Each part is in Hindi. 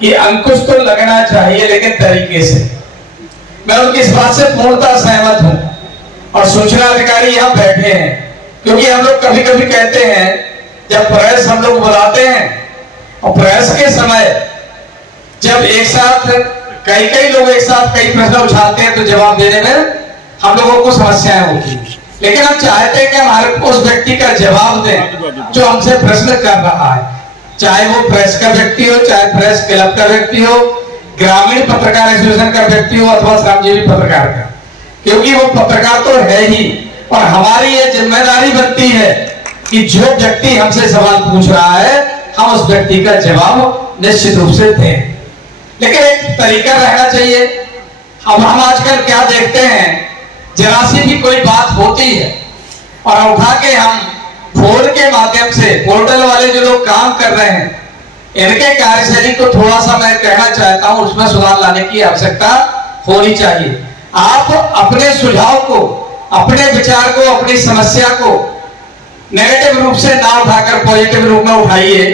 कि अंकुश तो लगना चाहिए लेकिन तरीके से। मैं उनकी इस बात से पूर्णतः सहमत हूं और सूचना अधिकारी यहां बैठे हैं, क्योंकि हम लोग कभी कभी कहते हैं जब प्रेस हम लोग बुलाते हैं और प्रेस के समय जब एक साथ कई लोग एक साथ कई प्रश्न उठाते हैं तो जवाब देने में हम लोगों को समस्याएं होती हैं, लेकिन हम चाहते हैं कि हमारे उस व्यक्ति का जवाब दें जो हमसे प्रश्न कर रहा है, चाहे वो प्रेस का व्यक्ति हो, चाहे प्रेस क्लब का व्यक्ति हो, ग्रामीण पत्रकार एसोसिएशन का व्यक्ति हो अथवा श्रमजीवी पत्रकार का, क्योंकि वो पत्रकार तो है ही। और हमारी ये जिम्मेदारी बनती है कि जो व्यक्ति हमसे सवाल पूछ रहा है हम उस व्यक्ति का जवाब निश्चित रूप से दें, लेकिन एक तरीका रहना चाहिए। अब हम आजकल क्या देखते हैं, जरा सी भी कोई बात होती है और उठा के हम फोन के माध्यम से, पोर्टल वाले जो लोग काम कर रहे हैं इनके कार्यशैली को थोड़ा सा मैं कहना चाहता हूं, उसमें सुधार लाने की आवश्यकता होनी चाहिए। आप अपने सुझाव को, अपने विचार को, अपनी समस्या को नेगेटिव रूप से ना उठाकर पॉजिटिव रूप में उठाइए,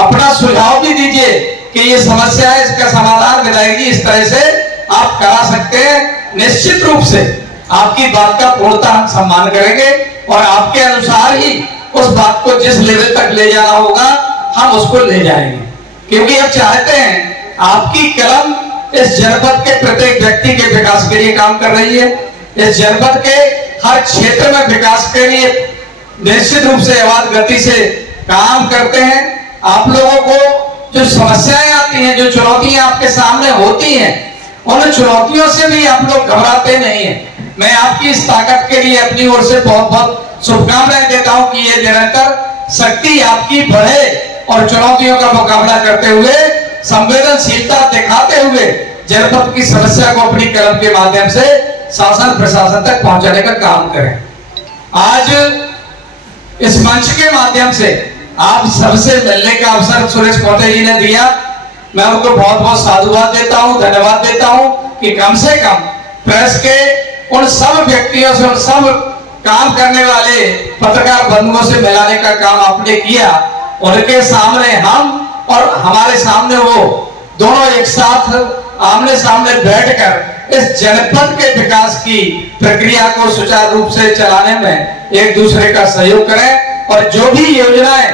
अपना सुझाव भी दीजिए कि ये समस्या है, इसका समाधान मिलेगी, इस तरह से आप करा सकते हैं। निश्चित रूप से आपकी बात का पूर्णतः हम सम्मान करेंगे और आपके अनुसार ही उस बात को जिस लेवल तक ले जाना होगा हम उसको ले जाएंगे, क्योंकि हम चाहते हैं आपकी कलम इस जनपद के प्रत्येक व्यक्ति के विकास के लिए काम कर रही है, इस जनपद के हर क्षेत्र में विकास के लिए निश्चित रूप से अबाध गति से काम करते हैं। आप लोगों को जो समस्याएं आती हैं, जो चुनौतियां आपके सामने होती हैं, उन चुनौतियों से भी आप लोग घबराते नहीं हैं। मैं आपकी इस ताकत के लिए अपनी ओर से बहुत बहुत शुभकामनाएं देता हूं कि ये निरंतर शक्ति आपकी बढ़े और चुनौतियों का मुकाबला करते हुए, संवेदनशीलता दिखाते हुए जनपद की समस्या को अपनी कलम के माध्यम से शासन प्रशासन तक पहुंचाने का काम करें। आज इस मंच के माध्यम से आप सबसे मिलने का अवसर सुरेश पोटे जी ने दिया, मैं उनको बहुत बहुत साधुवाद देता हूं, धन्यवाद देता हूं कि कम से कम प्रेस के उन सब व्यक्तियों से, उन सब काम करने वाले पत्रकार बंधुओं से मिलाने का काम आपने किया। उनके सामने हम और हमारे सामने वो दोनों एक साथ आमने सामने बैठकर इस जनपद के विकास की प्रक्रिया को सुचारू रूप से चलाने में एक दूसरे का सहयोग करें और जो भी योजनाएं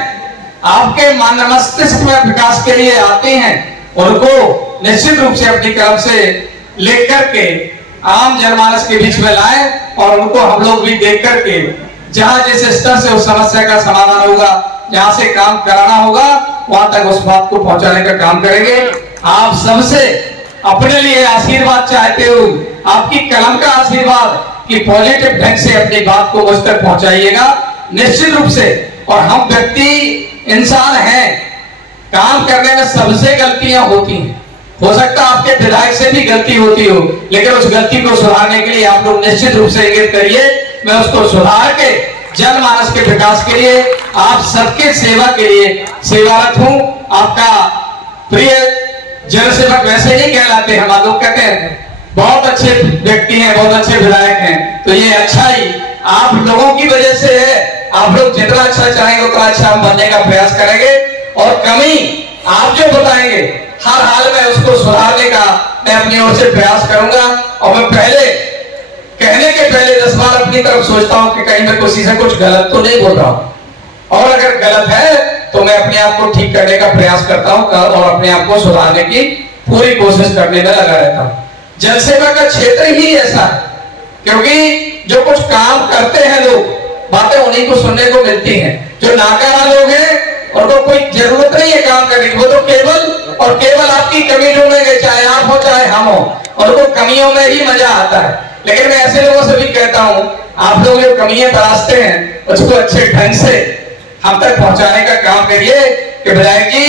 आपके मन मस्तिष्क में विकास के लिए आती हैं उनको निश्चित रूप से अपनी कलम से लिख करके आम जनमानस के बीच में लाएं और उनको हम लोग भी देख करके जहां जिस स्तर से उस समस्या का समाधान होगा, जहां से काम कराना होगा, वहां तक उस बात को पहुंचाने का काम करेंगे। आप सबसे अपने लिए आशीर्वाद चाहते हो, आपकी कलम का आशीर्वाद कि पॉजिटिव ढंग से अपनी बात को मुझ तक पहुंचाइएगा निश्चित रूप से। और हम व्यक्ति इंसान हैं, काम करने में सबसे गलतियां होती हैं, हो सकता है आपके विधायक से भी गलती होती हो, लेकिन उस गलती को सुधारने के लिए आप लोग निश्चित रूप से इंगित करिए। मैं उसको सुधार के जनमानस के विकास के लिए, आप सबके सेवा के लिए सेवारत हूं। आपका प्रिय जनसेवक वैसे नहीं कहलाते, हम लोग कहते हैं बहुत अच्छे व्यक्ति हैं, बहुत अच्छे विधायक हैं, तो ये अच्छा ही आप लोगों की वजह से है। आप लोग जितना अच्छा चाहेंगे उतना अच्छा हम बनने का प्रयास करेंगे और कमी आप जो बताएंगे हर हाल में उसको सुधारने का मैं अपनी ओर से प्रयास करूंगा। और मैं पहले कहने के पहले 10 बार अपनी तरफ सोचता हूं कि कहीं मैं किसी से कुछ गलत तो नहीं बोल रहा हूं, और अगर गलत है तो मैं अपने आप को ठीक करने का प्रयास करता हूं और अपने आप को सुधारने की पूरी कोशिश करने में लगा रहता हूं। जनसेवा का क्षेत्र ही ऐसा है, क्योंकि जो कुछ काम करते हैं लोग, बातें उन्हीं को सुनने को मिलती हैं। जो नाकारा लोग हैं उनको कोई जरूरत नहीं है काम करने की, वो तो केवल और केवल आपकी कमी ढूंढेंगे, चाहे आप हो चाहे हम हो, उनको कमियों में ही मजा आता है। लेकिन मैं ऐसे लोगों से भी कहता हूं, आप लोग जो कमियां तलाशते हैं उसको अच्छे ढंग से हम तक पहुंचाने का काम करिए कि विधायक जी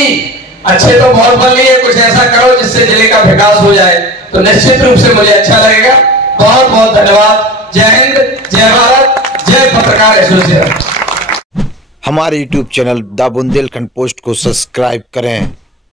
अच्छे तो बहुत बन लिए, कुछ ऐसा करो जिससे जिले का विकास हो जाए, तो निश्चित रूप से मुझे अच्छा लगेगा। बहुत बहुत धन्यवाद। जय हिंद, जय भारत, जय पत्रकार एसोसिएशन। हमारे YouTube channel the Bundelkhand post को सब्सक्राइब करें।